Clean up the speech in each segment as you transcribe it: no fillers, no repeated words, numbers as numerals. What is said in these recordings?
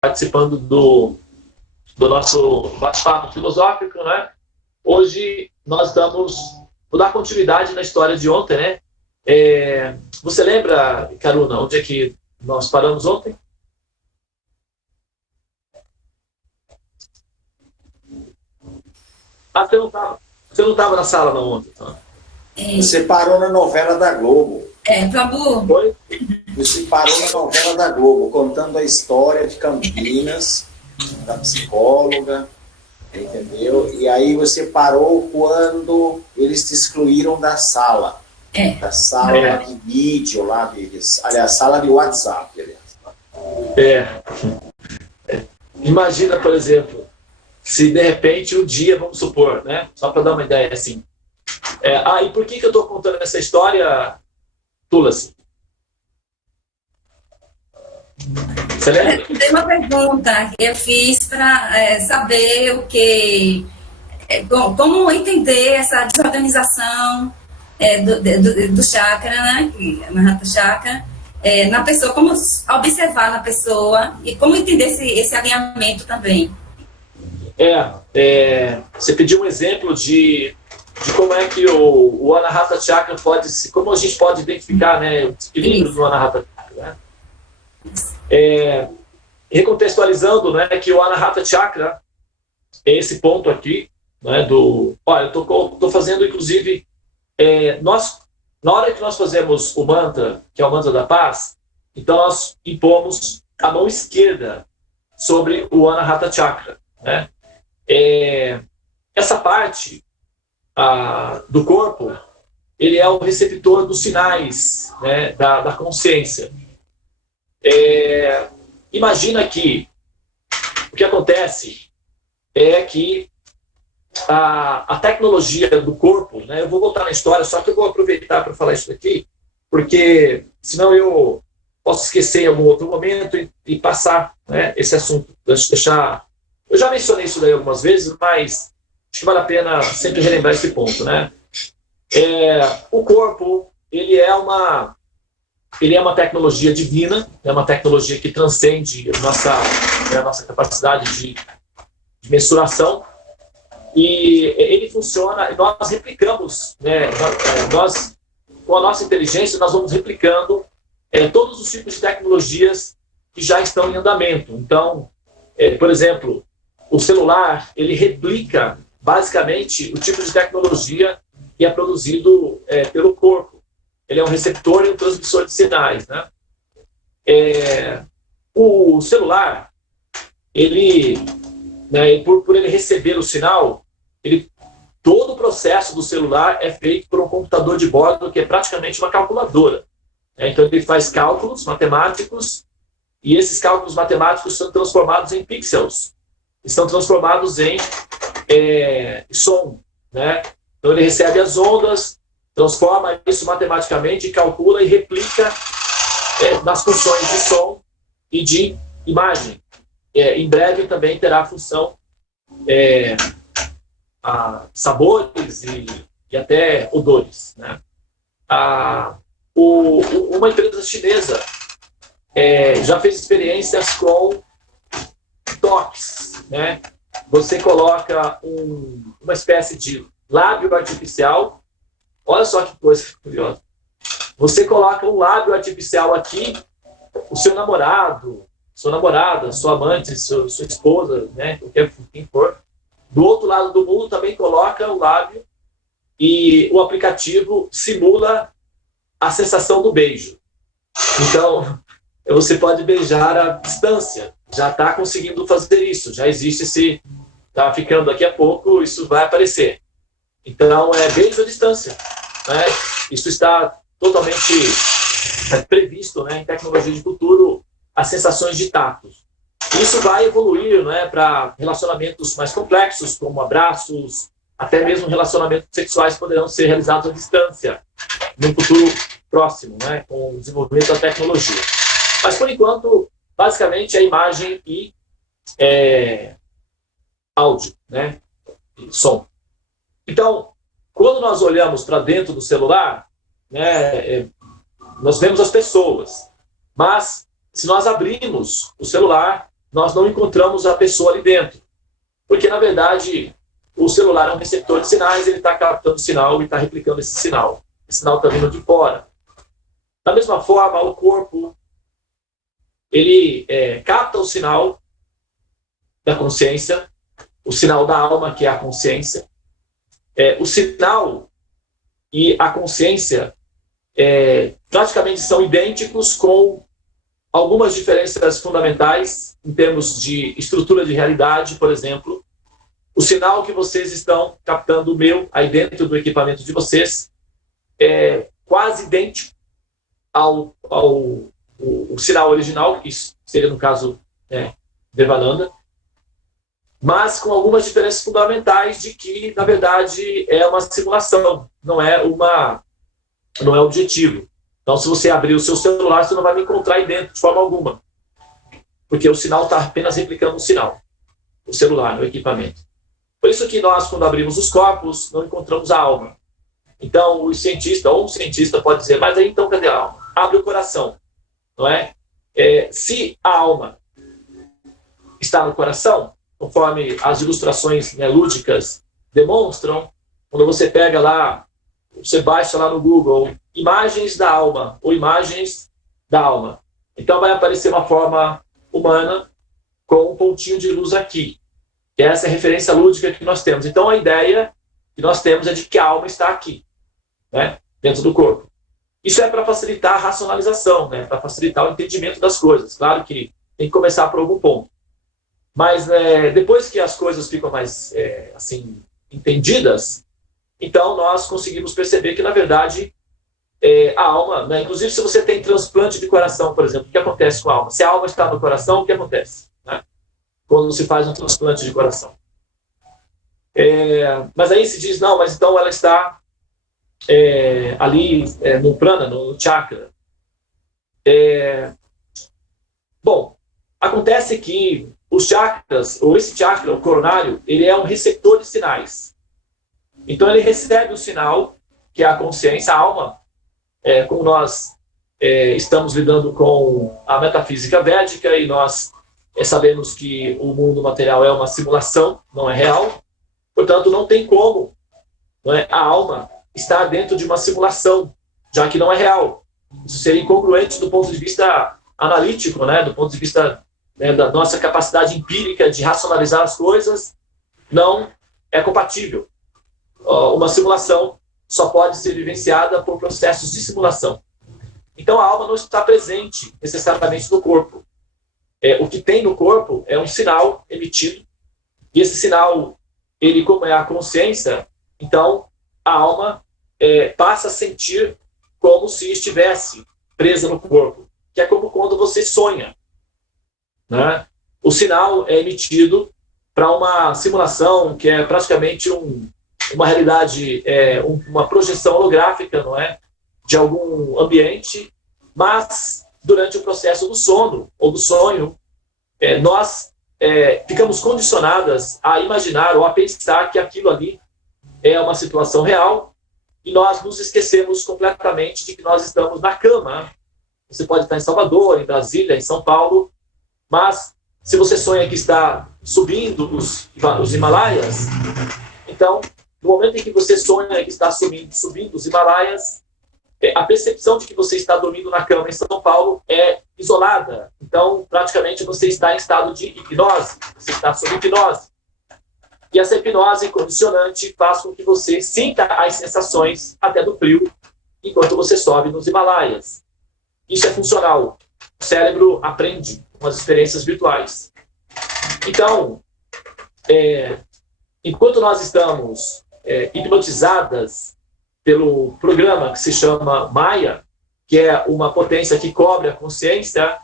participando do nosso bate-papo filosófico, né? Hoje nós vou dar continuidade na história de ontem, né? Você lembra, Karuna, onde é que nós paramos ontem? Você não estava na sala não ontem, tá? Você parou na novela da Globo. Babu. Foi? Você parou na novela da Globo, contando a história de Campinas, da psicóloga, entendeu? E aí você parou quando eles te excluíram da sala. Da sala de vídeo lá deles. Aliás, sala de WhatsApp, aliás. Imagina, por exemplo, se de repente um dia, vamos supor, né? Só para dar uma ideia assim. E por que eu estou contando essa história, Tulas? Você lembra? Tem uma pergunta que eu fiz para saber como entender essa desorganização do chakra, né? Na Hatha Chakra, na pessoa, como observar na pessoa e como entender esse alinhamento também. Você pediu um exemplo de como é que o Anahata Chakra como a gente pode identificar, né, o equilíbrio do Anahata Chakra, né? Recontextualizando, né, que o Anahata Chakra é esse ponto aqui, né, olha, eu tô fazendo, inclusive, na hora que nós fazemos o mantra, que é o mantra da paz, então nós impomos a mão esquerda sobre o Anahata Chakra, né? Essa parte do corpo, ele é o receptor dos sinais, né, da consciência. Imagina que o que acontece é que a tecnologia do corpo, né, eu vou voltar na história, só que eu vou aproveitar para falar isso aqui, porque senão eu posso esquecer em algum outro momento e passar, né, esse assunto, deixar. Eu já mencionei isso daí algumas vezes, mas acho que vale a pena sempre relembrar esse ponto, né? O corpo, ele é uma tecnologia divina, é uma tecnologia que transcende a nossa capacidade de mensuração, e ele funciona, nós replicamos, né? Nós, com a nossa inteligência, nós vamos replicando todos os tipos de tecnologias que já estão em andamento. Então, por exemplo, o celular, ele replica basicamente o tipo de tecnologia que é produzido pelo corpo. Ele é um receptor e um transmissor de sinais, né? O celular, ele, né, por ele receber o sinal, todo o processo do celular é feito por um computador de bordo que é praticamente uma calculadora. Então ele faz cálculos matemáticos e esses cálculos matemáticos são transformados em pixels. Estão transformados em som, né? Então ele recebe as ondas, transforma isso matematicamente, calcula e replica nas funções de som e de imagem. Em breve também terá a função sabores e até odores, né? Uma empresa chinesa já fez experiências com toques, né? Você coloca uma espécie de lábio artificial. Olha só que coisa curiosa. Você coloca um lábio artificial aqui, o seu namorado, sua namorada, sua amante, sua esposa, né? Quem for. Do outro lado do mundo também coloca o lábio e o aplicativo simula a sensação do beijo. Então, você pode beijar à distância. Já está conseguindo fazer isso. Já existe está ficando daqui a pouco, isso vai aparecer. Então, beijo à distância, né? Isso está totalmente previsto, né, em tecnologia de futuro, as sensações de tato. Isso vai evoluir, né, para relacionamentos mais complexos, como abraços, até mesmo relacionamentos sexuais poderão ser realizados à distância, no futuro próximo, né, com o desenvolvimento da tecnologia. Mas, por enquanto, basicamente é imagem e áudio, né, e som. Então, quando nós olhamos para dentro do celular, né, nós vemos as pessoas. Mas, se nós abrirmos o celular, nós não encontramos a pessoa ali dentro. Porque, na verdade, o celular é um receptor de sinais, ele está captando sinal e está replicando esse sinal. Esse sinal está vindo de fora. Da mesma forma, o corpo, ele capta o sinal da consciência, o sinal da alma, que é a consciência. O sinal e a consciência praticamente são idênticos, com algumas diferenças fundamentais em termos de estrutura de realidade. Por exemplo, o sinal que vocês estão captando, o meu, aí dentro do equipamento de vocês, é quase idêntico ao sinal original, que seria, no caso, Devananda, mas com algumas diferenças fundamentais de que, na verdade, é uma simulação, não é objetivo. Então, se você abrir o seu celular, você não vai me encontrar aí dentro de forma alguma, porque o sinal está apenas replicando o sinal, o celular, o equipamento. Por isso que nós, quando abrimos os corpos, não encontramos a alma. Então, o cientista, ou um cientista pode dizer, mas aí então cadê a alma? Abre o coração, não é? Se a alma está no coração, conforme as ilustrações lúdicas demonstram, quando você pega lá, você baixa lá no Google, imagens da alma, ou imagens da alma. Então vai aparecer uma forma humana com um pontinho de luz aqui. Que essa é a referência lúdica que nós temos. Então a ideia que nós temos é de que a alma está aqui, né, dentro do corpo. Isso é para facilitar a racionalização, né, para facilitar o entendimento das coisas. Claro que tem que começar por algum ponto. Mas depois que as coisas ficam mais assim, entendidas, então nós conseguimos perceber que, na verdade, a alma, né, inclusive se você tem transplante de coração, por exemplo, o que acontece com a alma? Se a alma está no coração, o que acontece, né, quando se faz um transplante de coração? Mas aí se diz, não, mas então ela está ali no prana, no chakra. Bom, acontece que os chakras, ou esse chakra, o coronário, ele é um receptor de sinais. Então ele recebe o sinal, que é a consciência, a alma, como nós estamos lidando com a metafísica védica, e nós sabemos que o mundo material é uma simulação, não é real. Portanto, não tem como, não é, a alma estar dentro de uma simulação, já que não é real. Isso seria incongruente do ponto de vista analítico, né, do ponto de vista da nossa capacidade empírica de racionalizar as coisas. Não é compatível. Uma simulação só pode ser vivenciada por processos de simulação. Então a alma não está presente necessariamente no corpo. O que tem no corpo é um sinal emitido, e esse sinal, ele, como é a consciência, então a alma passa a sentir como se estivesse presa no corpo, que é como quando você sonha, né? O sinal é emitido para uma simulação que é praticamente uma realidade, uma projeção holográfica, não é, de algum ambiente, mas durante o processo do sono ou do sonho, nós ficamos condicionadas a imaginar ou a pensar que aquilo ali é uma situação real, e nós nos esquecemos completamente de que nós estamos na cama. Você pode estar em Salvador, em Brasília, em São Paulo, mas se você sonha que está subindo os Himalaias, então, no momento em que você sonha que está subindo os Himalaias, a percepção de que você está dormindo na cama em São Paulo é isolada. Então, praticamente, você está em estado de hipnose, você está sob hipnose. E essa hipnose condicionante faz com que você sinta as sensações até do frio enquanto você sobe nos Himalaias. Isso é funcional. O cérebro aprende com as experiências virtuais. Então, enquanto nós estamos hipnotizadas pelo programa que se chama Maya, que é uma potência que cobre a consciência,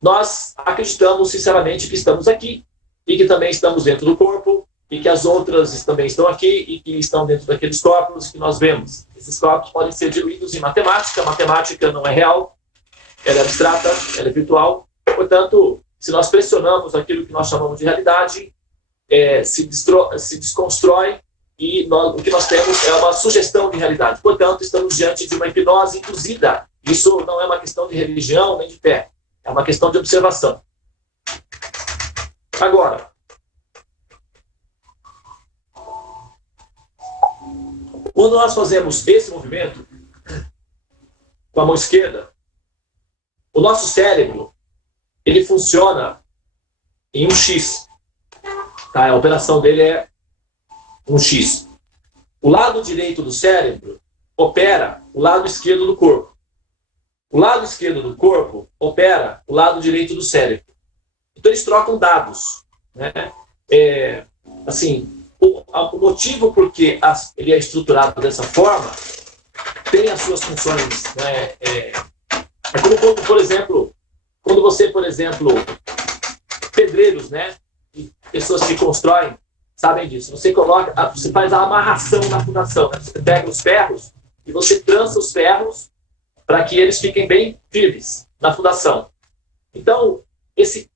nós acreditamos sinceramente que estamos aqui, e que também estamos dentro do corpo, e que as outras também estão aqui, e que estão dentro daqueles corpos que nós vemos. Esses corpos podem ser diluídos em matemática. A matemática não é real, ela é abstrata, ela é virtual. Portanto, se nós pressionamos aquilo que nós chamamos de realidade, se desconstrói, e o que nós temos é uma sugestão de realidade. Portanto, estamos diante de uma hipnose induzida. Isso não é uma questão de religião nem de fé, é uma questão de observação. Agora, quando nós fazemos esse movimento com a mão esquerda, o nosso cérebro, ele funciona em um X. Tá? A operação dele é um X. O lado direito do cérebro opera o lado esquerdo do corpo. O lado esquerdo do corpo opera o lado direito do cérebro. Então eles trocam dados, né? O motivo por que ele é estruturado dessa forma tem as suas funções, né? Como, por exemplo, quando você, por exemplo, pedreiros, né? E pessoas que constroem sabem disso. Você faz a amarração na fundação, né? Você pega os ferros e você trança os ferros para que eles fiquem bem firmes na fundação. Então, esse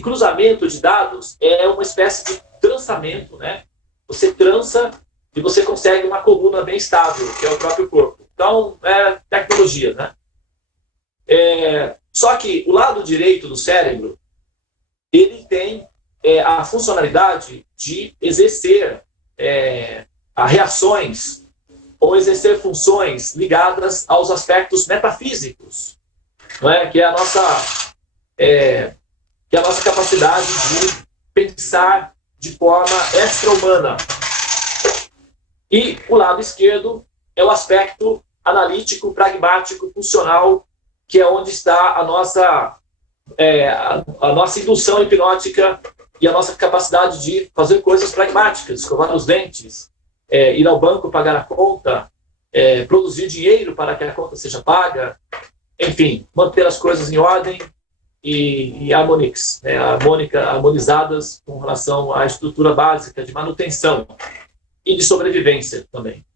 cruzamento de dados é uma espécie de trançamento, né? Você trança e você consegue uma coluna bem estável, que é o próprio corpo. Então, é tecnologia, né? Só que o lado direito do cérebro, ele tem a funcionalidade de exercer reações ou exercer funções ligadas aos aspectos metafísicos, não é? Que é a nossa capacidade de pensar de forma extra-humana. E o lado esquerdo é o aspecto analítico, pragmático, funcional, que é onde está a nossa indução hipnótica e a nossa capacidade de fazer coisas pragmáticas, escovar os dentes, ir ao banco pagar a conta, produzir dinheiro para que a conta seja paga, enfim, manter as coisas em ordem e harmonics, né, harmonizadas com relação à estrutura básica de manutenção e de sobrevivência também.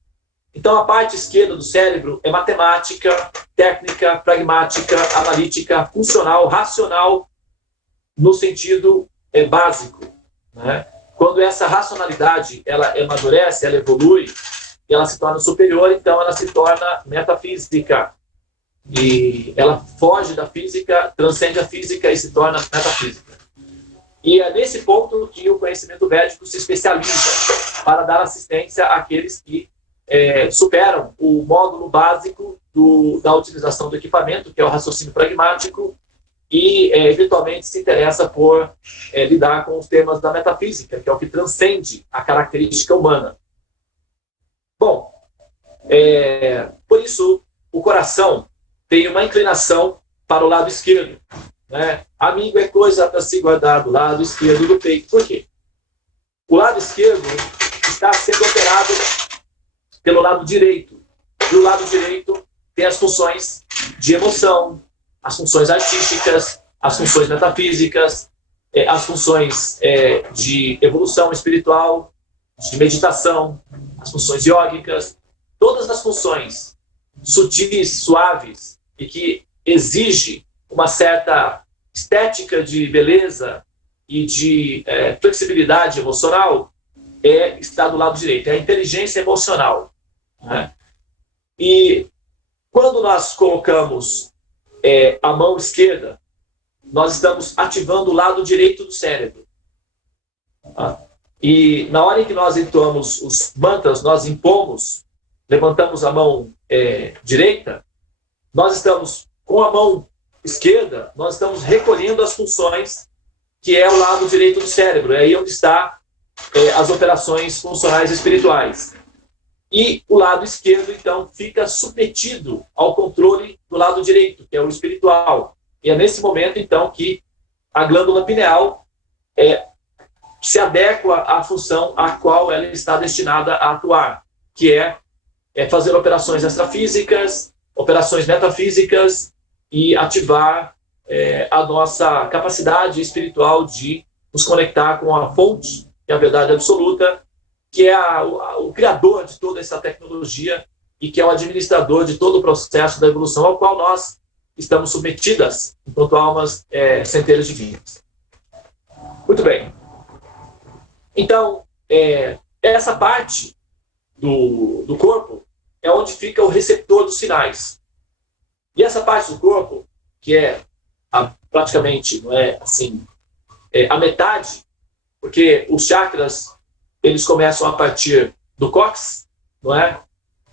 Então, a parte esquerda do cérebro é matemática, técnica, pragmática, analítica, funcional, racional, no sentido básico, né? Quando essa racionalidade ela amadurece, ela evolui, ela se torna superior, então ela se torna metafísica. E ela foge da física, transcende a física e se torna metafísica. E é nesse ponto que o conhecimento védico se especializa para dar assistência àqueles que superam o módulo básico da utilização do equipamento, que é o raciocínio pragmático, e eventualmente se interessa por lidar com os temas da metafísica, que é o que transcende a característica humana. Bom, por isso o coração tem uma inclinação para o lado esquerdo, né? Amigo é coisa para se guardar do lado esquerdo do peito. Por quê? O lado esquerdo está sendo operado pelo lado direito. E o lado direito tem as funções de emoção, as funções artísticas, as funções metafísicas, as funções de evolução espiritual, de meditação, as funções iógicas, todas as funções sutis, suaves e que exige uma certa estética de beleza e de flexibilidade emocional está do lado direito, é a inteligência emocional, né? E quando nós colocamos a mão esquerda, nós estamos ativando o lado direito do cérebro. E na hora em que nós entoamos os mantras, nós levantamos a mão direita, nós estamos com a mão esquerda, nós estamos recolhendo as funções que é o lado direito do cérebro, é aí onde está as operações funcionais espirituais. E o lado esquerdo, então, fica submetido ao controle do lado direito, que é o espiritual. E é nesse momento, então, que a glândula pineal se adequa à função a qual ela está destinada a atuar, que é fazer operações extrafísicas, operações metafísicas e ativar a nossa capacidade espiritual de nos conectar com a fonte, que é a verdade absoluta, que é o criador de toda essa tecnologia e que é o administrador de todo o processo da evolução ao qual nós estamos submetidas enquanto almas centelhas divinas. Muito bem. Então, essa parte do corpo é onde fica o receptor dos sinais. E essa parte do corpo, que é praticamente, não é assim, a metade, porque os chakras, eles começam a partir do cóccix, não é?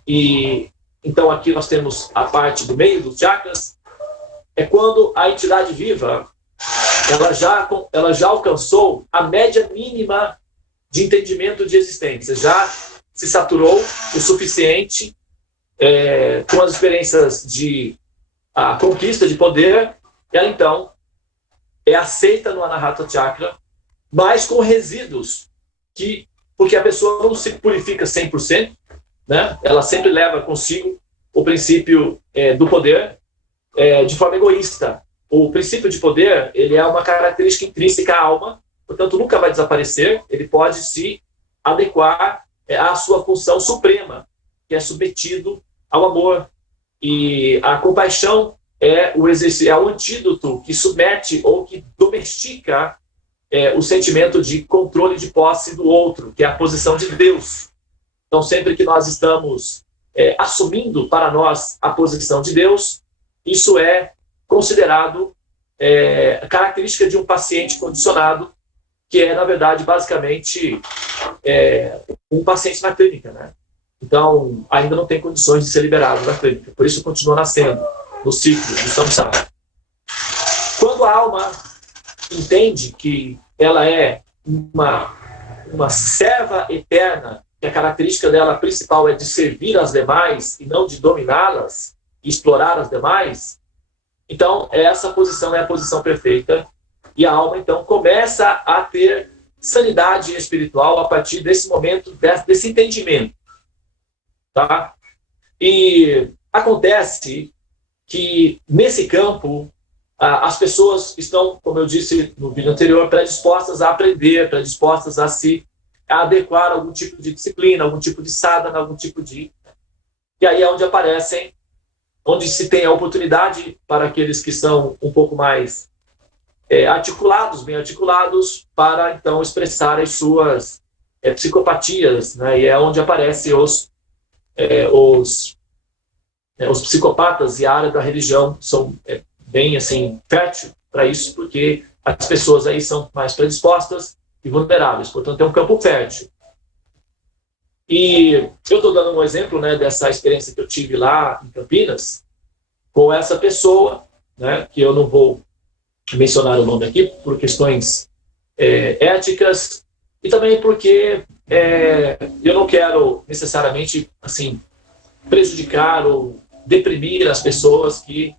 E então aqui nós temos a parte do meio dos chakras, é quando a entidade viva, ela já alcançou a média mínima de entendimento de existência, já se saturou o suficiente com as experiências de a conquista de poder, ela então é aceita no Anahata Chakra, mas com resíduos, porque a pessoa não se purifica 100%, né? Ela sempre leva consigo o princípio do poder de forma egoísta. O princípio de poder, ele é uma característica intrínseca à alma, portanto nunca vai desaparecer, ele pode se adequar à sua função suprema, que é submetido ao amor. E a compaixão é o antídoto que submete ou que domestica o sentimento de controle de posse do outro, que é a posição de Deus. Então, sempre que nós estamos assumindo para nós a posição de Deus, isso é considerado característica de um paciente condicionado, que é, na verdade, basicamente um paciente na clínica, né? Então, ainda não tem condições de ser liberado da clínica. Por isso, continua nascendo no ciclo do samsara. Quando a alma entende que ela é uma serva eterna, que a característica dela principal é de servir as demais e não de dominá-las, explorar as demais, então essa posição é a posição perfeita, e a alma então começa a ter sanidade espiritual a partir desse momento, desse entendimento. Tá? E acontece que nesse campo as pessoas estão, como eu disse no vídeo anterior, predispostas a aprender, predispostas a se adequar a algum tipo de disciplina, algum tipo de sadhana, algum tipo de... E aí é onde aparecem, onde se tem a oportunidade para aqueles que são um pouco mais articulados, bem articulados, para então expressar as suas psicopatias, né? E é onde aparecem os psicopatas, e a área da religião são bem assim fértil para isso, porque as pessoas aí são mais predispostas e vulneráveis, portanto é um campo fértil. E eu estou dando um exemplo, né, dessa experiência que eu tive lá em Campinas com essa pessoa, né, que eu não vou mencionar o nome aqui por questões éticas, e também porque eu não quero necessariamente assim prejudicar ou deprimir as pessoas que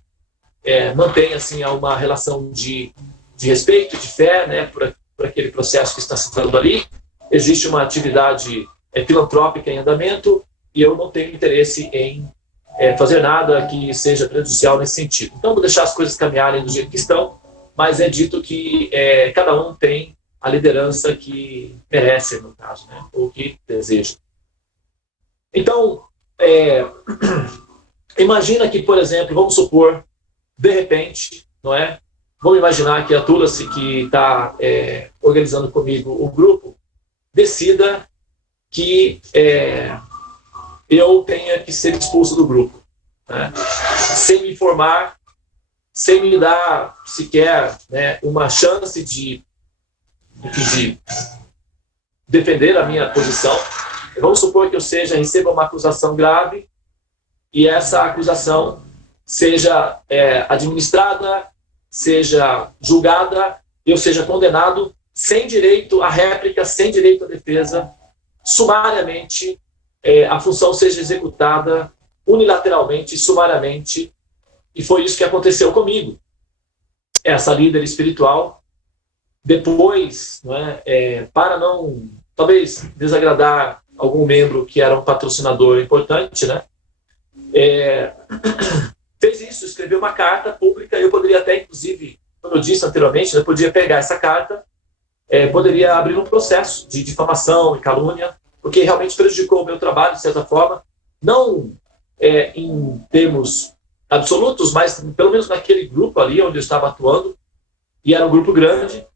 mantêm assim uma relação de respeito, de fé, né, por aquele processo que está se tratando ali. Existe uma atividade filantrópica em andamento e eu não tenho interesse em fazer nada que seja prejudicial nesse sentido. Então, vou deixar as coisas caminharem do jeito que estão, mas é dito que cada um tem a liderança que merece, no caso, né, ou que deseja. Então, imagina que, por exemplo, vamos supor, de repente, não é? Vamos imaginar que a Tulasi, que está organizando comigo o grupo, decida que eu tenha que ser expulso do grupo, né? Sem me informar, sem me dar sequer, né, uma chance de defender a minha posição. Vamos supor que eu receba uma acusação grave e essa acusação seja administrada, seja julgada, eu seja condenado sem direito à réplica, sem direito à defesa, sumariamente, a função seja executada unilateralmente, sumariamente, e foi isso que aconteceu comigo. Essa líder espiritual, depois, não para não, talvez, desagradar algum membro que era um patrocinador importante, né, fez isso, escreveu uma carta pública. Eu poderia até, inclusive, como eu disse anteriormente, eu poderia pegar essa carta, poderia abrir um processo de difamação e calúnia, porque realmente prejudicou o meu trabalho, de certa forma, não em termos absolutos, mas pelo menos naquele grupo ali onde eu estava atuando, e era um grupo grande,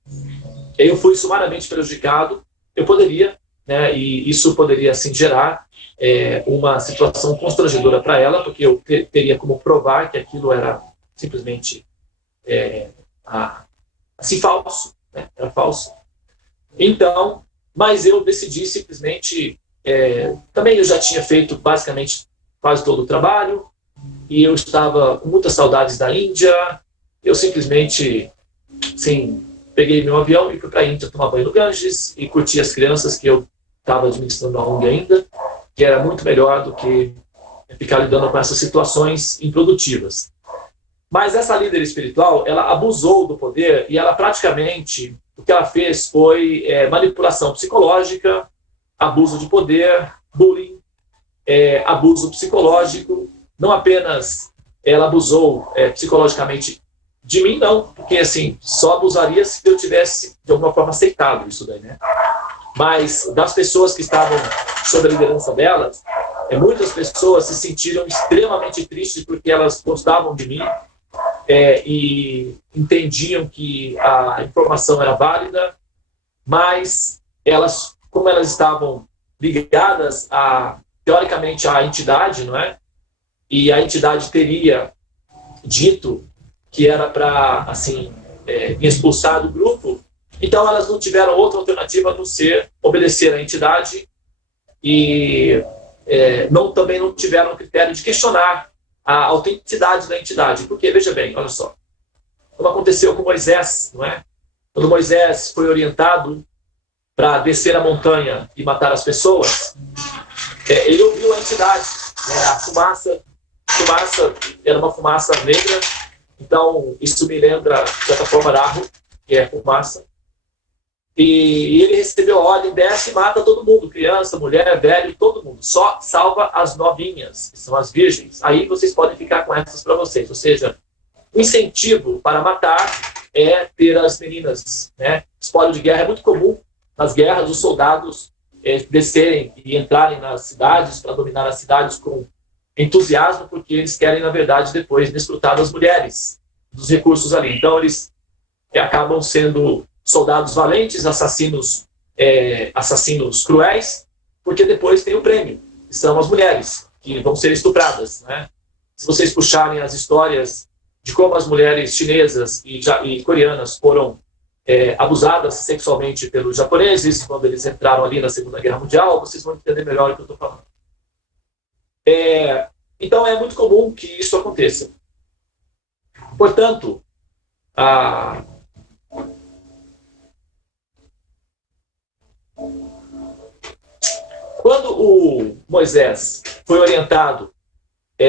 eu fui sumariamente prejudicado. Eu poderia, né, e isso poderia assim gerar uma situação constrangedora para ela, porque eu teria como provar que aquilo era simplesmente assim falso, né? Era falso. Então, mas eu decidi simplesmente, também eu já tinha feito basicamente quase todo o trabalho, e eu estava com muitas saudades da Índia, eu simplesmente, sim, peguei meu avião e fui para a Índia tomar banho no Ganges e curti as crianças que eu estava administrando a ONG ainda, que era muito melhor do que ficar lidando com essas situações improdutivas. Mas essa líder espiritual, ela abusou do poder e ela praticamente, o que ela fez foi manipulação psicológica, abuso de poder, bullying, abuso psicológico. Não apenas ela abusou psicologicamente de mim, não, porque assim, só abusaria se eu tivesse de alguma forma aceitado isso daí, né? Mas das pessoas que estavam sob a liderança delas, muitas pessoas se sentiram extremamente tristes porque elas gostavam de mim e entendiam que a informação era válida, mas elas, como elas estavam ligadas teoricamente à entidade, não é? E a entidade teria dito que era para, assim, me expulsar do grupo, então elas não tiveram outra alternativa a não ser obedecer à entidade e também não tiveram o critério de questionar a autenticidade da entidade. Porque, veja bem, olha só, como aconteceu com Moisés, não é? Quando Moisés foi orientado para descer a montanha e matar as pessoas, ele ouviu a entidade, né? A fumaça era uma fumaça negra, então isso me lembra, de certa forma, Rahu, que é fumaça. E ele recebeu a ordem, desce e mata todo mundo, criança, mulher, velho, todo mundo. Só salva as novinhas, que são as virgens. Aí vocês podem ficar com essas para vocês. Ou seja, o incentivo para matar é ter as meninas, né? Espólio de guerra é muito comum nas guerras, os soldados descerem e entrarem nas cidades para dominar as cidades com entusiasmo, porque eles querem, na verdade, depois desfrutar das mulheres, dos recursos ali. Então, eles acabam sendo soldados valentes, assassinos cruéis, porque depois tem o prêmio, que são as mulheres, que vão ser estupradas, né? Se vocês puxarem as histórias de como as mulheres chinesas e coreanas foram abusadas sexualmente pelos japoneses, quando eles entraram ali na Segunda Guerra Mundial, vocês vão entender melhor o que eu estou falando. Então, é muito comum que isso aconteça. Portanto, quando o Moisés foi orientado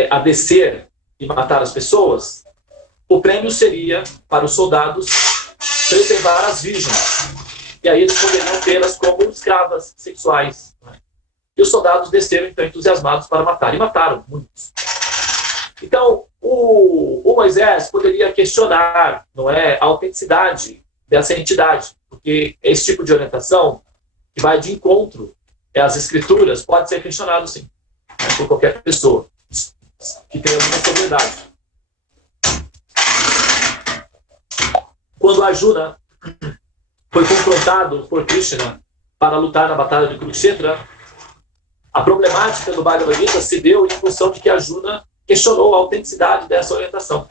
a descer e matar as pessoas, o prêmio seria, para os soldados, preservar as virgens. E aí eles poderiam tê-las como escravas sexuais, né? E os soldados desceram, então, entusiasmados para matar. E mataram muitos. Então, o Moisés poderia questionar, não é, a autenticidade dessa entidade, porque esse tipo de orientação que vai de encontro às escrituras pode ser questionado, sim, né, por qualquer pessoa que tenha alguma sobriedade. Quando Arjuna foi confrontado por Krishna para lutar na batalha de Kurukshetra, a problemática do Bhagavad Gita se deu em função de que Arjuna questionou a autenticidade dessa orientação,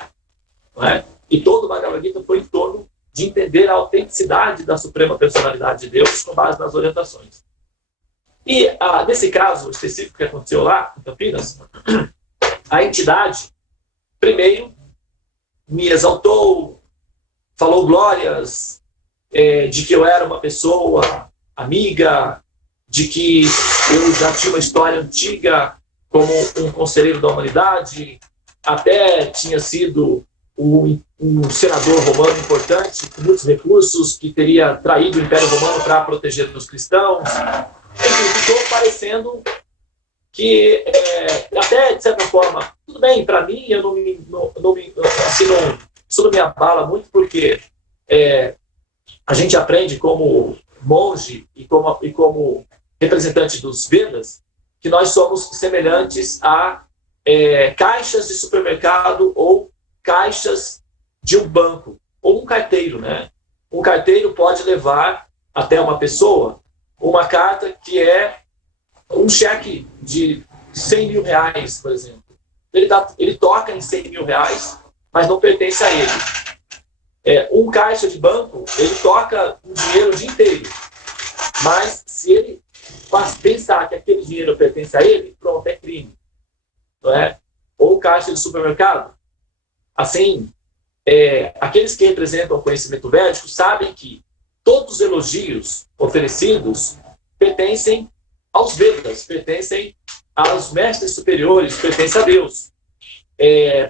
não é? E todo o Bhagavad Gita foi em torno de entender a autenticidade da Suprema Personalidade de Deus com base nas orientações. E nesse caso específico que aconteceu lá em Campinas, a entidade primeiro me exaltou, falou glórias de que eu era uma pessoa amiga, de que eu já tinha uma história antiga como um conselheiro da humanidade, até tinha sido um senador romano importante, com muitos recursos, que teria traído o Império Romano para proteger os cristãos. Enfim, ficou parecendo que, até de certa forma, tudo bem, para mim, isso não me abala muito, porque a gente aprende como monge e como representante dos Vedas que nós somos semelhantes a caixas de supermercado ou caixas de um banco, ou um carteiro, né? Um carteiro pode levar até uma pessoa uma carta que é um cheque de 100 mil reais, por exemplo. Ele toca em 100 mil reais, mas não pertence a ele. Um caixa de banco, ele toca o dinheiro o dia inteiro. Mas se ele pensar que aquele dinheiro pertence a ele, pronto, é crime. Não é? Ou caixa de supermercado. Assim, aqueles que representam o conhecimento védico sabem que todos os elogios oferecidos pertencem aos Vedas, pertencem aos mestres superiores, pertencem a Deus.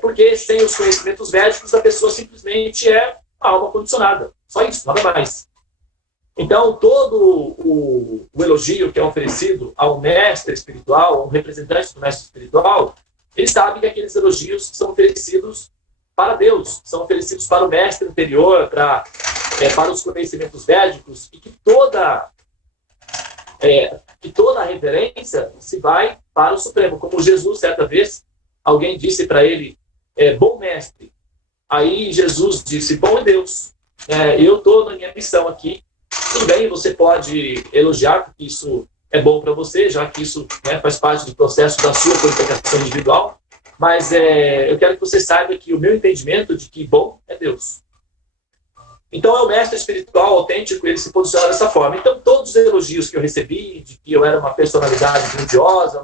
Porque sem os conhecimentos védicos, a pessoa simplesmente é uma alma condicionada. Só isso, nada mais. Então, todo o elogio que é oferecido ao mestre espiritual, ao representante do mestre espiritual, ele sabe que aqueles elogios são oferecidos para Deus, são oferecidos para o mestre interior, para os conhecimentos védicos, e que toda a reverência se vai para o Supremo. Como Jesus, certa vez, alguém disse para ele, bom mestre. Aí Jesus disse, bom é Deus, eu estou na minha missão aqui. Tudo bem, você pode elogiar, porque isso é bom para você, já que isso faz parte do processo da sua purificação individual. Mas eu quero que você saiba que o meu entendimento de que bom é Deus. Então, o mestre espiritual autêntico, ele se posiciona dessa forma. Então, todos os elogios que eu recebi, de que eu era uma personalidade grandiosa,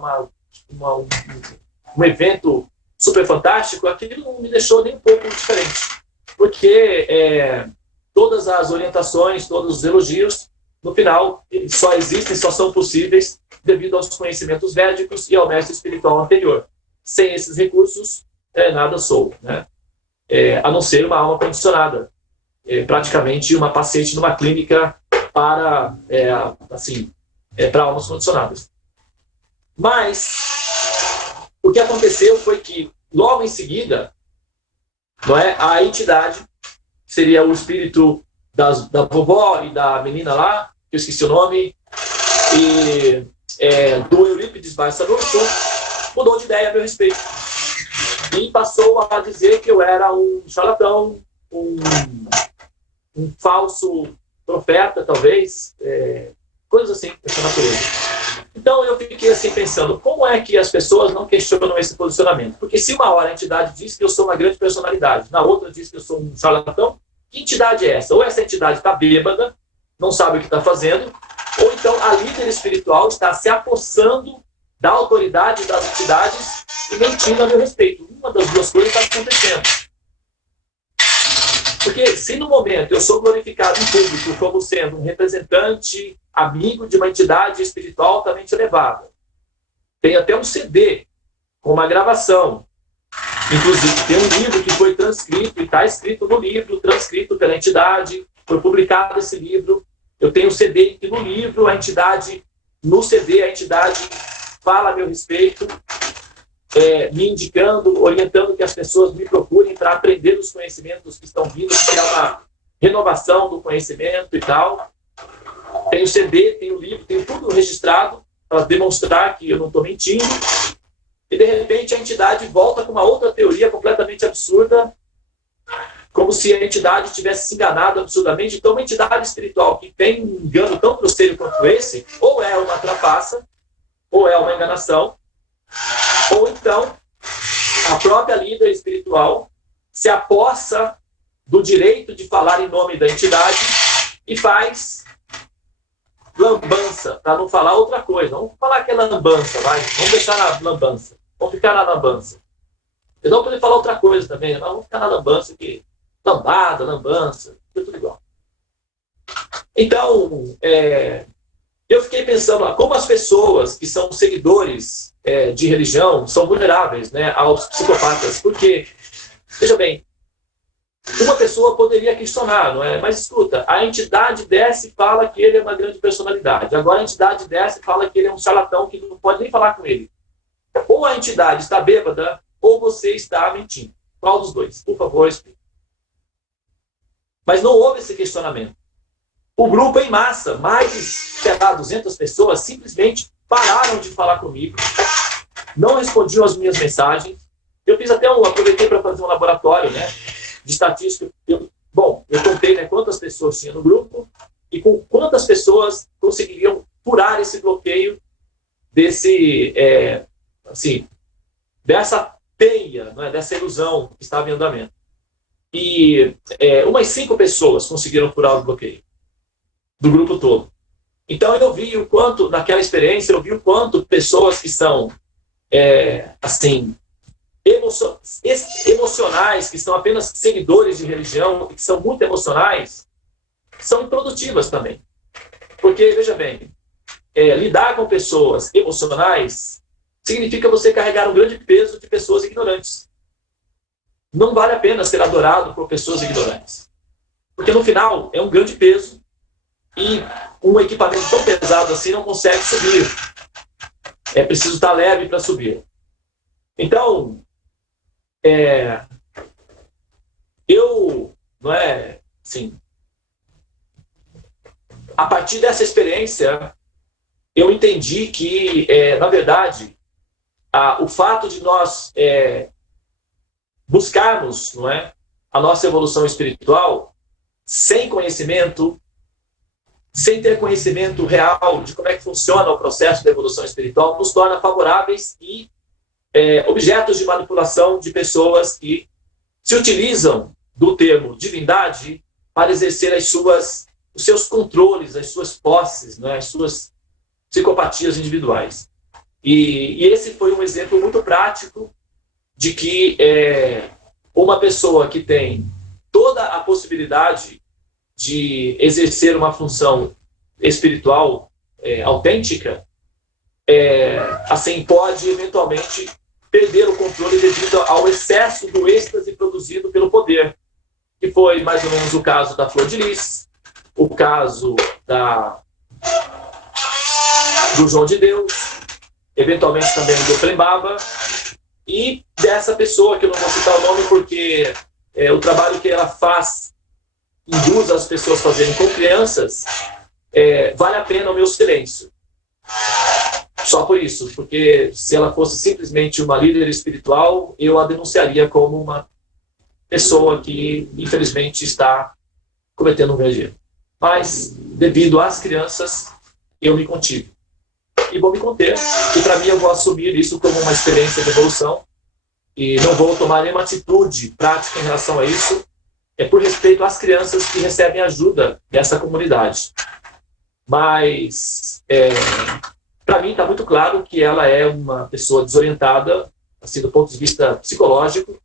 um evento super fantástico, aquilo não me deixou nem um pouco diferente. Porque todas as orientações, todos os elogios, no final, eles só existem, só são possíveis devido aos conhecimentos védicos e ao mestre espiritual anterior. Sem esses recursos, nada sou, né? A não ser uma alma condicionada, praticamente uma paciente numa clínica para almas condicionadas. Mas o que aconteceu foi que logo em seguida, a entidade, que seria o espírito da vovó e da menina lá, que eu esqueci o nome, e do Eurípides Barçanurso, mudou de ideia a meu respeito. E passou a dizer que eu era um charlatão, um falso profeta, talvez, coisas assim, dessa natureza. Então eu fiquei assim pensando, como é que as pessoas não questionam esse posicionamento? Porque se uma hora a entidade diz que eu sou uma grande personalidade, na outra diz que eu sou um charlatão, que entidade é essa? Ou essa entidade está bêbada, não sabe o que está fazendo, ou então a líder espiritual está se apossando da autoridade das entidades e mentindo a meu respeito. Uma das duas coisas está acontecendo. Porque se no momento eu sou glorificado em público como sendo um representante, amigo de uma entidade espiritual altamente elevada, tem até um CD com uma gravação, inclusive tem um livro que foi transcrito e está escrito no livro, transcrito pela entidade, foi publicado esse livro, eu tenho o CD e no livro no CD a entidade fala a meu respeito, me indicando, orientando que as pessoas me procurem para aprender os conhecimentos que estão vindo, que é uma renovação do conhecimento e tal. Tem o CD, tem o livro, tem tudo registrado para demonstrar que eu não estou mentindo. E, de repente, a entidade volta com uma outra teoria completamente absurda, como se a entidade tivesse se enganado absurdamente. Então, uma entidade espiritual que tem um engano tão grosseiro quanto esse, ou é uma trapaça, ou é uma enganação, ou então a própria líder espiritual se apossa do direito de falar em nome da entidade e faz lambança, para não falar outra coisa. Vamos falar que é lambança, vamos deixar na lambança, vamos ficar na lambança. Eles vão poder falar outra coisa também, mas vamos ficar na lambança, que lambada, lambança, tudo igual. Então, eu fiquei pensando, como as pessoas que são seguidores de religião são vulneráveis, aos psicopatas, porque, veja bem, uma pessoa poderia questionar, não é? Mas escuta, a entidade desce e fala que ele é uma grande personalidade, agora a entidade desce e fala que ele é um charlatão que não pode nem falar com ele. Ou a entidade está bêbada, ou você está mentindo. Qual dos dois? Por favor, explique. Mas não houve esse questionamento. O grupo em massa, mais de 200 pessoas, simplesmente pararam de falar comigo, não respondiam às minhas mensagens. Eu fiz até aproveitei para fazer um laboratório, de estatística. Eu contei, quantas pessoas tinha no grupo e com quantas pessoas conseguiriam furar esse bloqueio dessa teia, dessa ilusão que estava em andamento. e umas 5 pessoas conseguiram furar o bloqueio do grupo todo. Então eu vi o quanto, naquela experiência, eu vi o quanto pessoas que são, assim, emocionais, que são apenas seguidores de religião e que são muito emocionais, são improdutivas também. Porque, veja bem, lidar com pessoas emocionais significa você carregar um grande peso de pessoas ignorantes. Não vale a pena ser adorado por pessoas ignorantes. Porque no final é um grande peso e um equipamento tão pesado assim não consegue subir. É preciso estar leve para subir. Então, eu, não é, assim, a partir dessa experiência, eu entendi que, na verdade, o fato de nós buscarmos, não é, a nossa evolução espiritual sem conhecimento, sem ter conhecimento real de como é que funciona o processo da evolução espiritual, nos torna favoráveis e objetos de manipulação de pessoas que se utilizam do termo divindade para exercer os seus controles, as suas posses, né, as suas psicopatias individuais. E esse foi um exemplo muito prático de que uma pessoa que tem toda a possibilidade de exercer uma função espiritual autêntica, assim, pode eventualmente perder o controle devido ao excesso do êxtase produzido pelo poder, que foi mais ou menos o caso da Flor de Lis, o caso do João de Deus, eventualmente também do Prembaba, e dessa pessoa, que eu não vou citar o nome porque o trabalho que ela faz induz as pessoas a fazerem com crianças, vale a pena o meu silêncio. Só por isso, porque se ela fosse simplesmente uma líder espiritual, eu a denunciaria como uma pessoa que, infelizmente, está cometendo um grande erro. Mas, devido às crianças, eu me contive. E vou me conter. E, para mim, eu vou assumir isso como uma experiência de evolução. E não vou tomar nenhuma atitude prática em relação a isso. É por respeito às crianças que recebem ajuda dessa comunidade. Mas, para mim, está muito claro que ela é uma pessoa desorientada, assim, do ponto de vista psicológico,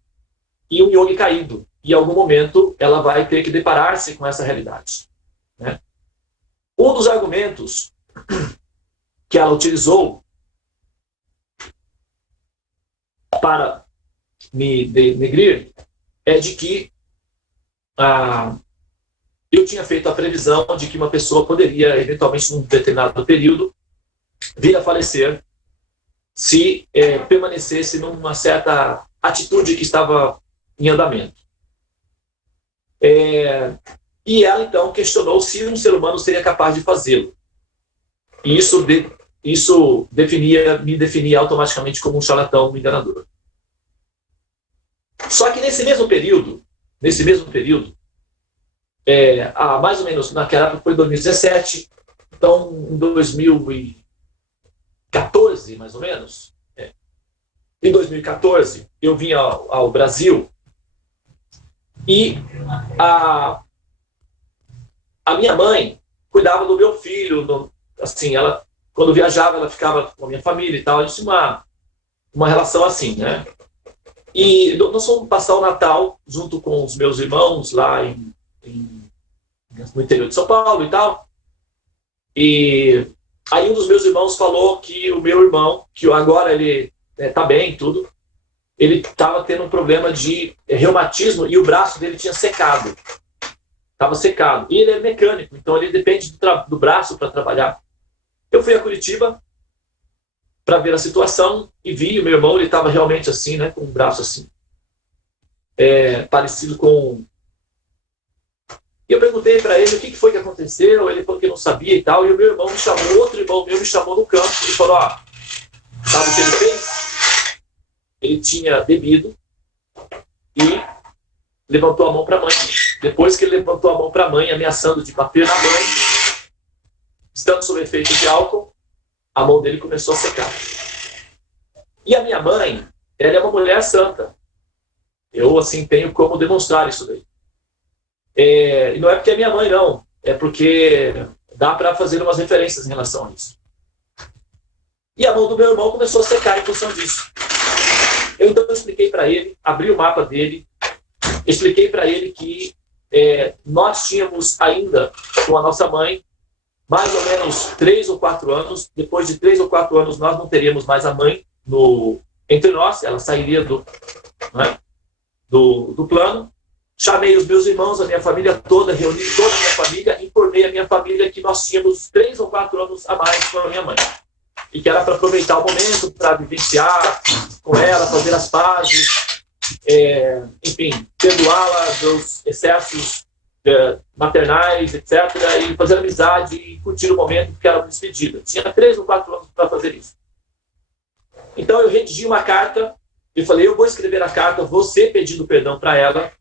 e um yogi caído. E, em algum momento, ela vai ter que deparar-se com essa realidade, né? Um dos argumentos que ela utilizou para me denegrir é de que eu tinha feito a previsão de que uma pessoa poderia, eventualmente, num determinado período, vir a falecer se permanecesse numa certa atitude que estava em andamento. E ela, então, questionou se um ser humano seria capaz de fazê-lo. E isso me definia automaticamente como um charlatão, um enganador. Só que nesse mesmo período, mais ou menos naquela época foi 2017, então em 2014, mais ou menos, em 2014, eu vim ao Brasil e a minha mãe cuidava do meu filho, assim, ela, quando viajava, ela ficava com a minha família e tal, a gente tinha uma relação assim, né? E nós fomos passar o Natal junto com os meus irmãos lá no interior de São Paulo e tal. E aí um dos meus irmãos falou que o meu irmão, que agora ele tá bem e tudo, ele estava tendo um problema de reumatismo e o braço dele tinha secado. Estava secado. E ele é mecânico, então ele depende do braço para trabalhar. Eu fui a Curitiba para ver a situação e vi o meu irmão, ele estava realmente assim, né, com o braço assim, parecido com... E eu perguntei para ele o que foi que aconteceu, ele falou que não sabia e tal, e o meu irmão me chamou, outro irmão meu me chamou no canto e falou, sabe o que ele fez? Ele tinha bebido e levantou a mão para a mãe. Depois que ele levantou a mão para a mãe, ameaçando de bater na mãe, estando sob efeito de álcool, a mão dele começou a secar. E a minha mãe, ela é uma mulher santa. Eu, assim, tenho como demonstrar isso daí. E não é porque é minha mãe, não. É porque dá para fazer umas referências em relação a isso. E a mão do meu irmão começou a secar em função disso. Eu então expliquei para ele, abri o mapa dele, expliquei para ele que nós tínhamos ainda com a nossa mãe mais ou menos 3 ou 4 anos. Depois de 3 ou 4 anos nós não teríamos mais a mãe entre nós, ela sairia do plano. Chamei os meus irmãos, a minha família toda, reuni toda a minha família, informei a minha família que nós tínhamos 3 ou 4 anos a mais com a minha mãe. E que era para aproveitar o momento, para vivenciar com ela, fazer as pazes, enfim, perdoá-la dos excessos maternais, etc., e fazer amizade e curtir o momento que era uma despedida. Tinha 3 ou 4 anos para fazer isso. Então eu redigi uma carta e falei, eu vou escrever a carta, você pedindo perdão para ela,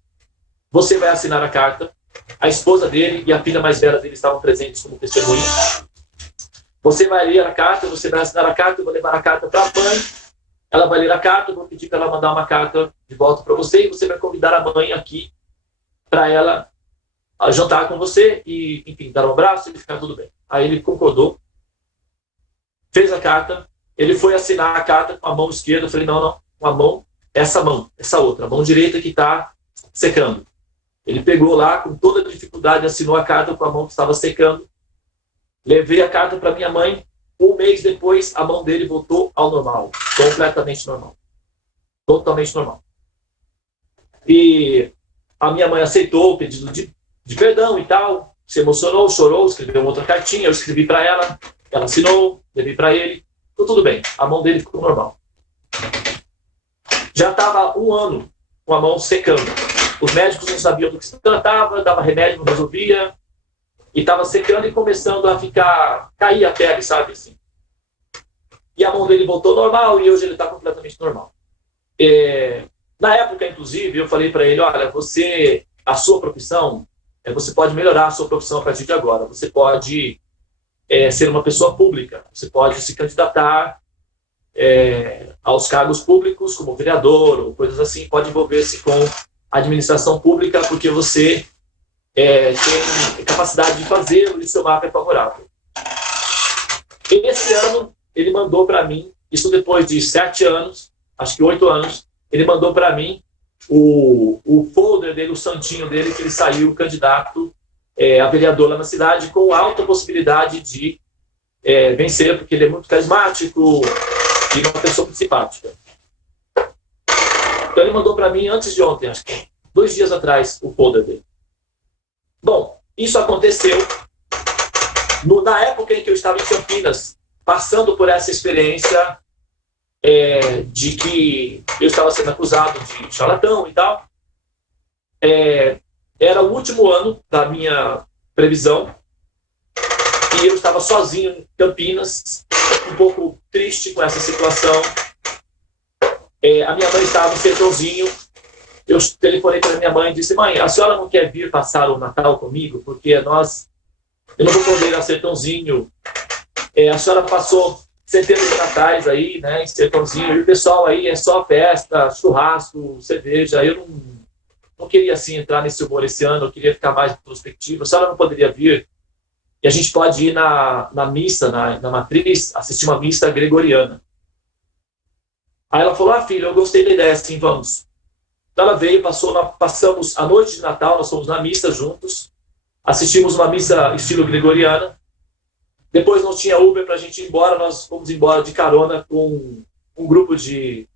você vai assinar a carta, a esposa dele e a filha mais velha dele estavam presentes como testemunha. Você vai ler a carta, você vai assinar a carta, eu vou levar a carta para a mãe, ela vai ler a carta, eu vou pedir para ela mandar uma carta de volta para você, e você vai convidar a mãe aqui para ela jantar com você e, enfim, dar um abraço e ficar tudo bem. Aí ele concordou, fez a carta, ele foi assinar a carta com a mão esquerda, eu falei, não, com a mão, essa outra, a mão direita que está secando. Ele pegou lá, com toda a dificuldade, assinou a carta com a mão que estava secando. Levei a carta para minha mãe. Um mês depois, a mão dele voltou ao normal. Completamente normal. Totalmente normal. E a minha mãe aceitou o pedido de perdão e tal. Se emocionou, chorou, escreveu outra cartinha. Eu escrevi para ela. Ela assinou, levei para ele. Ficou tudo bem. A mão dele ficou normal. Já estava 1 ano com a mão secando. Os médicos não sabiam do que se tratava, dava remédio, não resolvia. E estava secando e começando a cair a pele, sabe, assim. E a mão dele voltou normal e hoje ele está completamente normal. Na época, inclusive, eu falei para ele, olha, a sua profissão, você pode melhorar a sua profissão a partir de agora. Você pode ser uma pessoa pública, você pode se candidatar aos cargos públicos, como vereador ou coisas assim, pode envolver-se com a administração pública, porque você tem capacidade de fazê-lo e seu mapa é favorável. Esse ano, ele mandou para mim, isso depois de 7 anos, acho que 8 anos, ele mandou para mim o folder dele, o santinho dele, que ele saiu candidato a vereador lá na cidade, com alta possibilidade de vencer, porque ele é muito carismático e uma pessoa muito simpática. Então ele mandou para mim antes de ontem, acho que 2 dias atrás, o folder dele. Bom, isso aconteceu na época em que eu estava em Campinas, passando por essa experiência de que eu estava sendo acusado de charlatão e tal. Era o último ano da minha previsão e eu estava sozinho em Campinas, um pouco triste com essa situação. A minha mãe estava no sertãozinho. Eu telefonei para minha mãe e disse, mãe, a senhora não quer vir passar o Natal comigo? Porque eu não vou poder ir ao sertãozinho. A senhora passou centenas de natais aí, né, em sertãozinho, e o pessoal aí é só festa, churrasco, cerveja. Eu não queria, assim, entrar nesse humor esse ano, eu queria ficar mais introspectivo. A senhora não poderia vir? E a gente pode ir na missa, na matriz, assistir uma missa gregoriana. Aí ela falou, filha, eu gostei da ideia, sim, vamos. Então ela veio, passamos a noite de Natal, nós fomos na missa juntos, assistimos uma missa estilo gregoriana, depois não tinha Uber para a gente ir embora, nós fomos embora de carona com um grupo de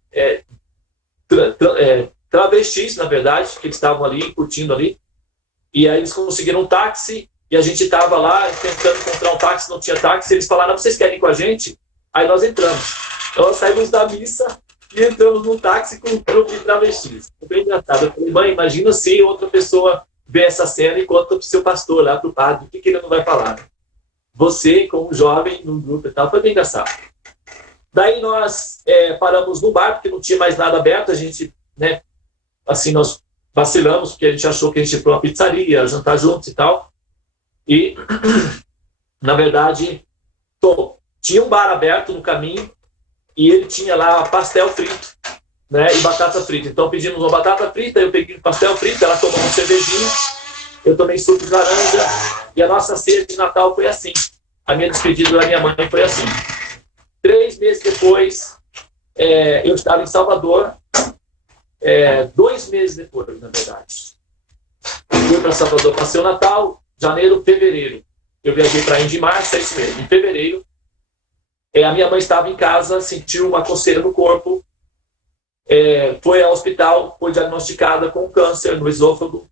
travestis, na verdade, que eles estavam ali, curtindo ali, e aí eles conseguiram um táxi, e a gente estava lá tentando encontrar um táxi, não tinha táxi, eles falaram, vocês querem ir com a gente? Aí nós entramos. Então nós saímos da missa e entramos num táxi com um grupo de travestis. Foi bem engraçado. Eu falei, mãe, imagina se outra pessoa vê essa cena e conta para o seu pastor lá, para o padre, o que ele não vai falar? Você, como jovem, num grupo e tal, foi bem engraçado. Daí nós paramos no bar, porque não tinha mais nada aberto, a gente, né, assim, nós vacilamos, porque a gente achou que a gente ia para uma pizzaria, jantar juntos e tal. E, na verdade, tinha um bar aberto no caminho, e ele tinha lá pastel frito. né, e batata frita. Então pedimos uma batata frita, eu peguei um pastel frito, ela tomou uma cervejinha, eu tomei suco de laranja, e a nossa ceia de Natal foi assim. A minha despedida da minha mãe foi assim. 3 meses depois, eu estava em Salvador, 2 meses depois, na verdade. Fui para Salvador, passei o Natal, janeiro, fevereiro. Eu viajei para a Índia em março, é isso mesmo. Em fevereiro, a minha mãe estava em casa, sentiu uma coceira no corpo, foi ao hospital, foi diagnosticada com câncer no esôfago,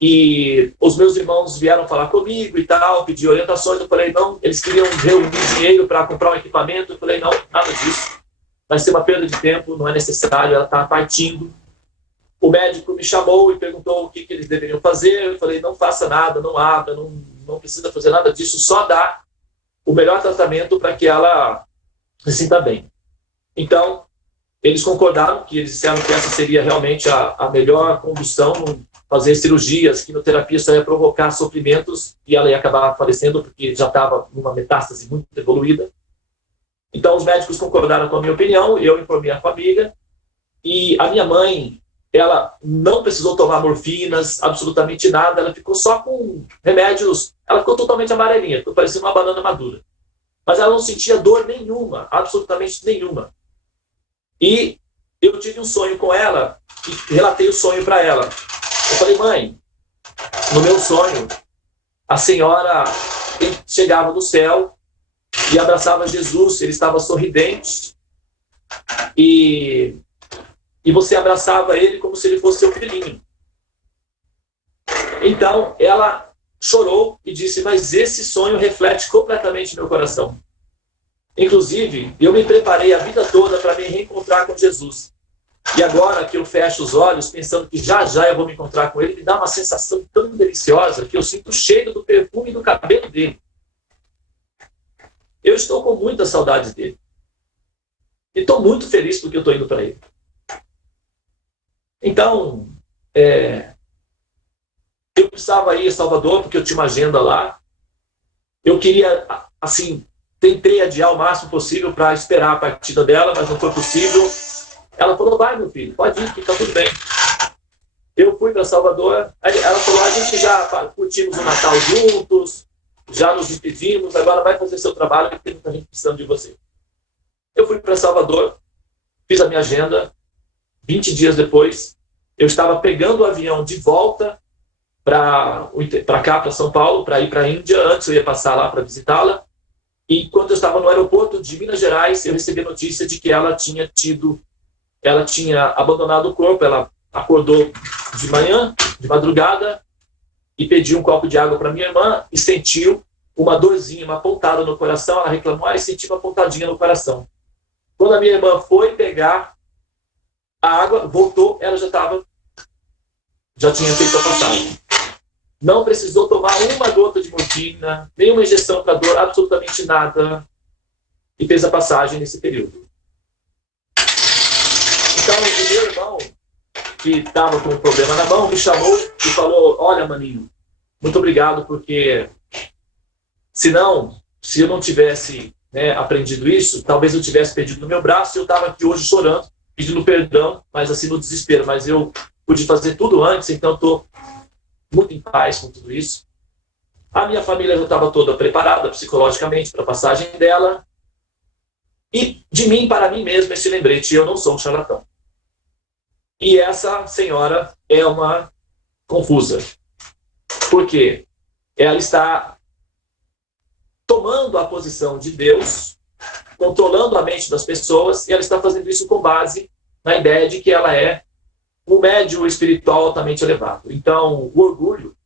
e os meus irmãos vieram falar comigo e tal, pedir orientações. Eu falei, não, eles queriam reunir dinheiro para comprar um equipamento. Eu falei, não, nada disso, vai ser uma perda de tempo, não é necessário, ela está partindo. O médico me chamou e perguntou o que eles deveriam fazer. Eu falei, não faça nada, não abra, não precisa fazer nada disso, só dá o melhor tratamento para que ela se sinta bem. Então, eles concordaram, que eles disseram que essa seria realmente a melhor condução, fazer cirurgias, quimioterapia só ia provocar sofrimentos e ela ia acabar falecendo porque já estava numa metástase muito evoluída. Então, os médicos concordaram com a minha opinião, eu informei a família, e a minha mãe, ela não precisou tomar morfinas, absolutamente nada, ela ficou só com remédios, ela ficou totalmente amarelinha, ficou parecendo uma banana madura. Mas ela não sentia dor nenhuma, absolutamente nenhuma. E eu tive um sonho com ela, e relatei o sonho para ela. Eu falei, mãe, no meu sonho, a senhora chegava no céu e abraçava Jesus, ele estava sorridente, e você abraçava ele como se ele fosse seu filhinho. Então, ela chorou e disse, mas esse sonho reflete completamente meu coração. Inclusive, eu me preparei a vida toda para me reencontrar com Jesus. E agora que eu fecho os olhos, pensando que já já eu vou me encontrar com ele, me dá uma sensação tão deliciosa que eu sinto o cheiro do perfume e do cabelo dele. Eu estou com muita saudade dele. E estou muito feliz porque eu estou indo para ele. Então, eu precisava ir a Salvador porque eu tinha uma agenda lá. Eu queria, assim, tentei adiar o máximo possível para esperar a partida dela, mas não foi possível. Ela falou, vai, meu filho, pode ir, que está tudo bem. Eu fui para Salvador, ela falou, a gente já curtimos o Natal juntos, já nos despedimos, agora vai fazer seu trabalho, porque tem muita gente precisando de você. Eu fui para Salvador, fiz a minha agenda, 20 dias depois, eu estava pegando o avião de volta para cá, para São Paulo, para ir para a Índia. Antes eu ia passar lá para visitá-la, e enquanto eu estava no aeroporto de Minas Gerais, eu recebi a notícia de que ela tinha abandonado o corpo. Ela acordou de manhã, de madrugada, e pediu um copo de água para minha irmã e sentiu uma dorzinha, uma pontada no coração. Ela reclamou, e senti uma pontadinha no coração. Quando a minha irmã foi pegar a água, voltou, ela já tinha feito a passagem. Não precisou tomar uma gota de morfina, nenhuma injeção para dor, absolutamente nada, e fez a passagem nesse período. Então, o meu irmão, que estava com um problema na mão, me chamou e falou, olha, maninho, muito obrigado, porque se eu não tivesse aprendido isso, talvez eu tivesse perdido no meu braço, e eu estava aqui hoje chorando, pedindo perdão, mas assim no desespero. Mas eu pude fazer tudo antes, então estou muito em paz com tudo isso. A minha família já estava toda preparada psicologicamente para a passagem dela, e de mim para mim mesmo esse lembrete, eu não sou um charlatão. E essa senhora é uma confusa, porque ela está tomando a posição de Deus, controlando a mente das pessoas, e ela está fazendo isso com base na ideia de que ela é um médium espiritual altamente elevado. Então, o orgulho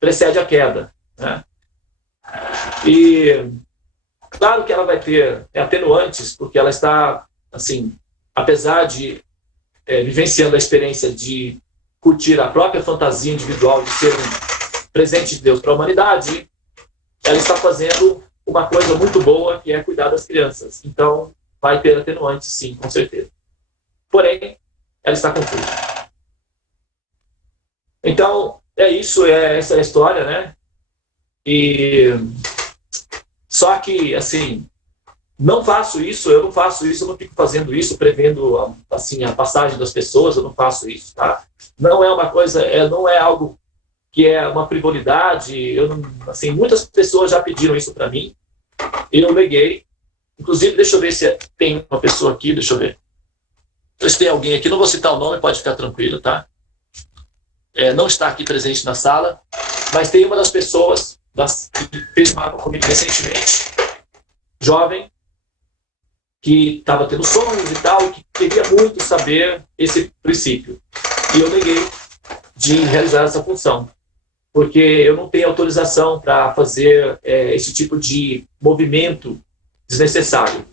precede a queda, né? E claro que ela vai ter atenuantes, porque ela está, assim, apesar de vivenciando a experiência de curtir a própria fantasia individual de ser um presente de Deus para a humanidade, ela está fazendo uma coisa muito boa, que é cuidar das crianças. Então, vai ter atenuantes, sim, com certeza. Porém, ela está confusa. Então, essa é a história, né? E só que, assim, Não faço isso, eu não faço isso, eu não fico fazendo isso, prevendo assim, a passagem das pessoas, eu não faço isso, tá? Não é uma coisa, não é algo que é uma frivolidade, assim, muitas pessoas já pediram isso para mim, eu neguei. Inclusive, deixa eu ver se tem uma pessoa aqui, deixa eu ver. Se tem alguém aqui, não vou citar o nome, pode ficar tranquilo, tá? Não está aqui presente na sala, mas tem uma das pessoas que fez uma comigo recentemente, jovem, que estava tendo sonhos e tal, que queria muito saber esse princípio. E eu neguei de realizar essa função, porque eu não tenho autorização para fazer esse tipo de movimento desnecessário.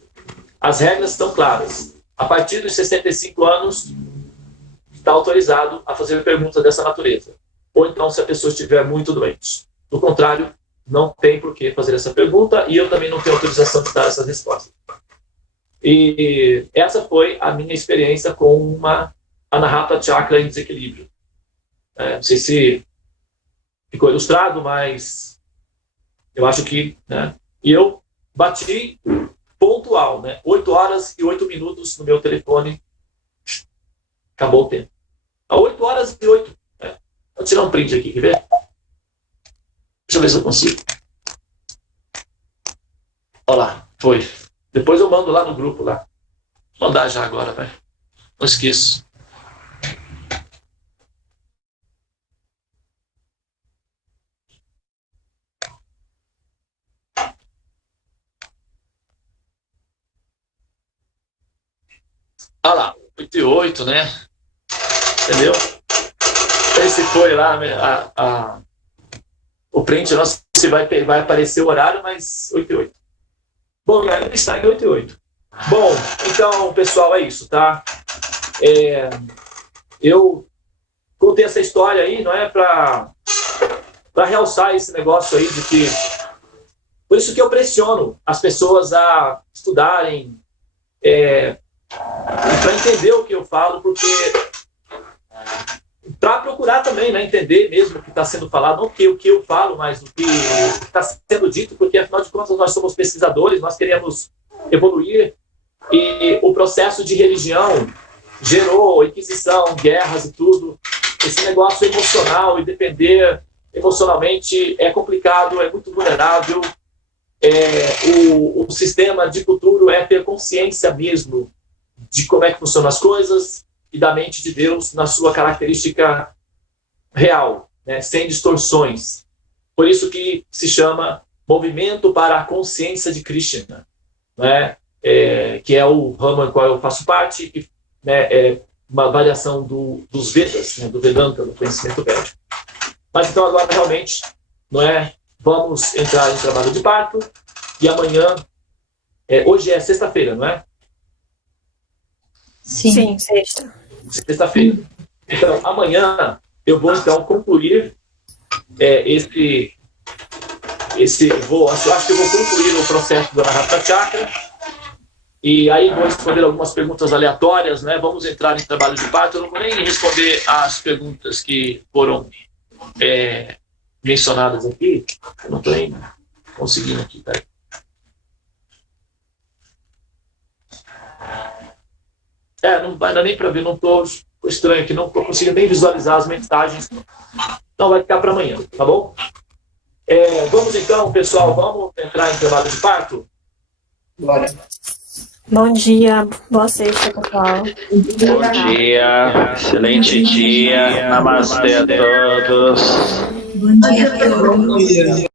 As regras estão claras. A partir dos 65 anos, está autorizado a fazer perguntas dessa natureza. Ou então, se a pessoa estiver muito doente. Do contrário, não tem por que fazer essa pergunta e eu também não tenho autorização de dar essa resposta. E essa foi a minha experiência com uma Anahata Chakra em desequilíbrio. Não sei se ficou ilustrado, mas eu acho que... né? E eu bati pontual, né? 8 horas e 8 minutos no meu telefone. Acabou o tempo. A 8 horas e 8. Né? Vou tirar um print aqui, quer ver? Deixa eu ver se eu consigo. Olha lá, foi. Depois eu mando lá no grupo lá. Vou mandar já agora, vai. Não esqueço. Olha lá, 8 e 8, né? Entendeu? Esse foi lá, o print, não sei se vai aparecer o horário, mas 8 e 8. Bom, ainda está em 8 e 8. Bom, então, pessoal, é isso, tá? Eu contei essa história aí, não é para realçar esse negócio aí de que... Por isso que eu pressiono as pessoas a estudarem, para entender o que eu falo, porque para procurar também, né, entender mesmo o que está sendo falado, não o que eu falo, mas o que está sendo dito, porque afinal de contas nós somos pesquisadores, nós queremos evoluir, e o processo de religião gerou inquisição, guerras e tudo. Esse negócio emocional e depender emocionalmente é complicado, é muito vulnerável. O sistema de futuro é ter consciência mesmo de como é que funcionam as coisas e da mente de Deus na sua característica real, né, sem distorções. Por isso que se chama Movimento para a Consciência de Krishna, né, que é o ramo em qual eu faço parte, que, né, é uma variação dos Vedas, né, do Vedanta, do conhecimento védico. Mas então agora realmente, não é, vamos entrar em trabalho de parto e amanhã, hoje é sexta-feira, não é? Sim, sexta. Sexta-feira. Então, amanhã eu vou então concluir eu acho que eu vou concluir o processo do Anahata Chakra e aí vou responder algumas perguntas aleatórias, né? Vamos entrar em trabalho de parto. Eu não vou nem responder as perguntas que foram mencionadas aqui. Eu não estou nem conseguindo aqui, tá? Não vai dar nem para ver, não estou estranho aqui, não estou conseguindo nem visualizar as mensagens. Então vai ficar para amanhã, tá bom? Vamos então, pessoal, vamos entrar em trabalho de parto? Bora. Bom dia, boa sexta, pessoal. Bom dia, excelente dia, namastê a todos. Bom dia a todos.